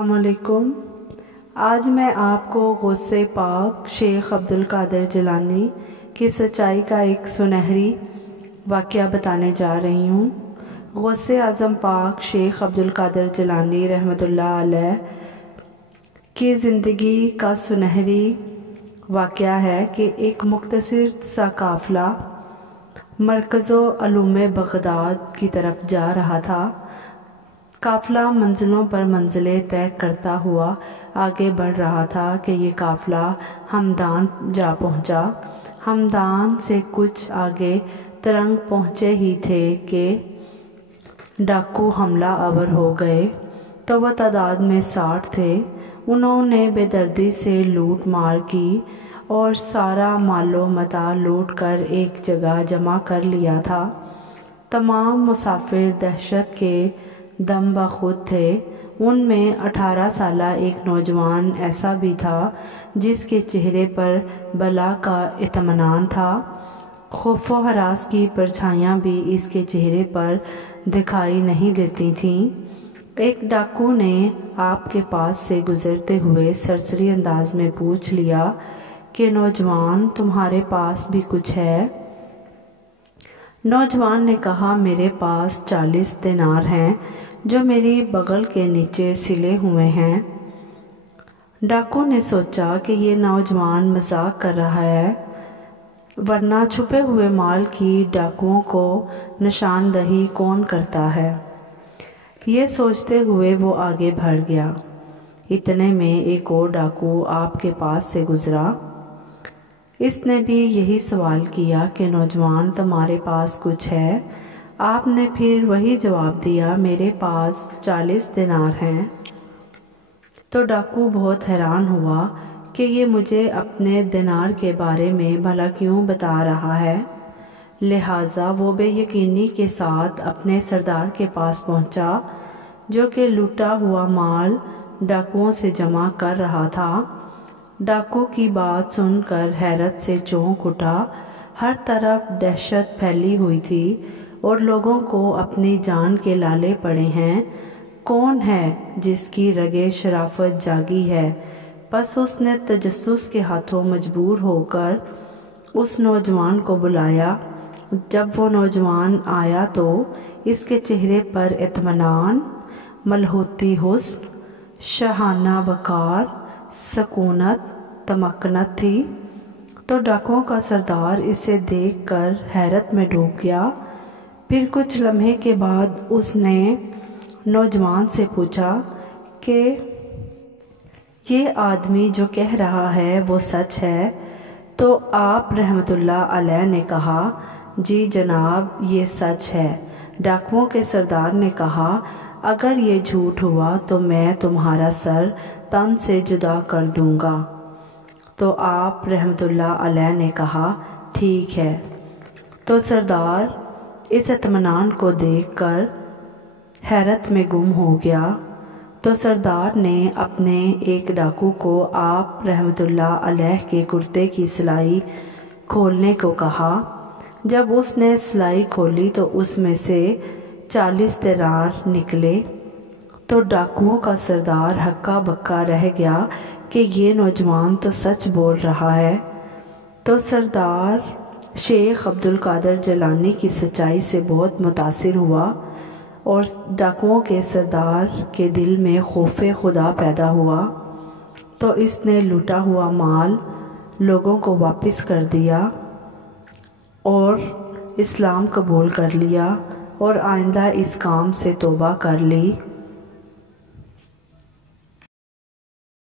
السلام علیکم۔ آج میں آپ کو غوث پاک شیخ عبدالقادر جیلانی کی سچائی کا ایک سنہری واقعہ بتانے جا رہی ہوں۔ غوث اعظم پاک شیخ عبدالقادر جیلانی رحمۃ اللہ علیہ کی زندگی کا سنہری واقعہ ہے کہ ایک مختصر سا قافلہ مرکز علوم بغداد کی طرف جا رہا تھا۔ قافلہ منزلوں پر منزلیں طے کرتا ہوا آگے بڑھ رہا تھا کہ یہ قافلہ ہمدان جا پہنچا۔ ہمدان سے کچھ آگے ترنگ پہنچے ہی تھے کہ ڈاکو حملہ آور ہو گئے۔ تو وہ تعداد میں 60 تھے۔ انہوں نے بے دردی سے لوٹ مار کی اور سارا مال و متاع لوٹ کر ایک جگہ جمع کر لیا تھا۔ تمام مسافر دہشت کے دم بخود تھے۔ ان میں 18 سالہ ایک نوجوان ایسا بھی تھا جس کے چہرے پر بلا کا اطمینان تھا۔ خوف و ہراس کی پرچھائیاں بھی اس کے چہرے پر دکھائی نہیں دیتی تھیں۔ ایک ڈاکو نے آپ کے پاس سے گزرتے ہوئے سرسری انداز میں پوچھ لیا کہ نوجوان، تمہارے پاس بھی کچھ ہے؟ نوجوان نے کہا، میرے پاس 40 دینار ہیں جو میری بغل کے نیچے سلے ہوئے ہیں۔ ڈاکو نے سوچا کہ یہ نوجوان مذاق کر رہا ہے، ورنہ چھپے ہوئے مال کی ڈاکوؤں کو نشاندہی کون کرتا ہے۔ یہ سوچتے ہوئے وہ آگے بڑھ گیا۔ اتنے میں ایک اور ڈاکو آپ کے پاس سے گزرا۔ اس نے بھی یہی سوال کیا کہ نوجوان، تمہارے پاس کچھ ہے؟ آپ نے پھر وہی جواب دیا، میرے پاس 40 دینار ہیں۔ تو ڈاکو بہت حیران ہوا کہ یہ مجھے اپنے دینار کے بارے میں بھلا کیوں بتا رہا ہے۔ لہٰذا وہ بے یقینی کے ساتھ اپنے سردار کے پاس پہنچا جو کہ لوٹا ہوا مال ڈاکوؤں سے جمع کر رہا تھا۔ ڈاکو کی بات سن کر حیرت سے چونک اٹھا۔ ہر طرف دہشت پھیلی ہوئی تھی اور لوگوں کو اپنی جان کے لالے پڑے ہیں۔ کون ہے جس کی رگے شرافت جاگی ہے؟ بس اس نے تجسس کے ہاتھوں مجبور ہو کر اس نوجوان کو بلایا۔ جب وہ نوجوان آیا تو اس کے چہرے پر اطمینان، ملحوظی حسن، شاہانہ وقار، سکونت، تمکنت تھی۔ تو ڈاکوؤں کا سردار اسے دیکھ کر حیرت میں ڈوب گیا۔ پھر کچھ لمحے کے بعد اس نے نوجوان سے پوچھا کہ یہ آدمی جو کہہ رہا ہے وہ سچ ہے؟ تو آپ رحمۃ اللہ علیہ نے کہا، جی جناب، یہ سچ ہے۔ ڈاکوؤں کے سردار نے کہا، اگر یہ جھوٹ ہوا تو میں تمہارا سر تن سے جدا کر دوں گا۔ تو آپ رحمۃ اللہ علیہ نے کہا، ٹھیک ہے۔ تو سردار اس اطمینان کو دیکھ کر حیرت میں گم ہو گیا۔ تو سردار نے اپنے ایک ڈاکو کو آپ رحمۃ اللہ علیہ کے کرتے کی سلائی کھولنے کو کہا۔ جب اس نے سلائی کھولی تو اس میں سے 40 دینار نکلے۔ تو ڈاکوؤں کا سردار ہکا بکا رہ گیا کہ یہ نوجوان تو سچ بول رہا ہے۔ تو سردار شیخ عبدالقادر جیلانی کی سچائی سے بہت متاثر ہوا اور ڈاکوؤں کے سردار کے دل میں خوف خدا پیدا ہوا۔ تو اس نے لوٹا ہوا مال لوگوں کو واپس کر دیا اور اسلام قبول کر لیا اور آئندہ اس کام سے توبہ کر لی۔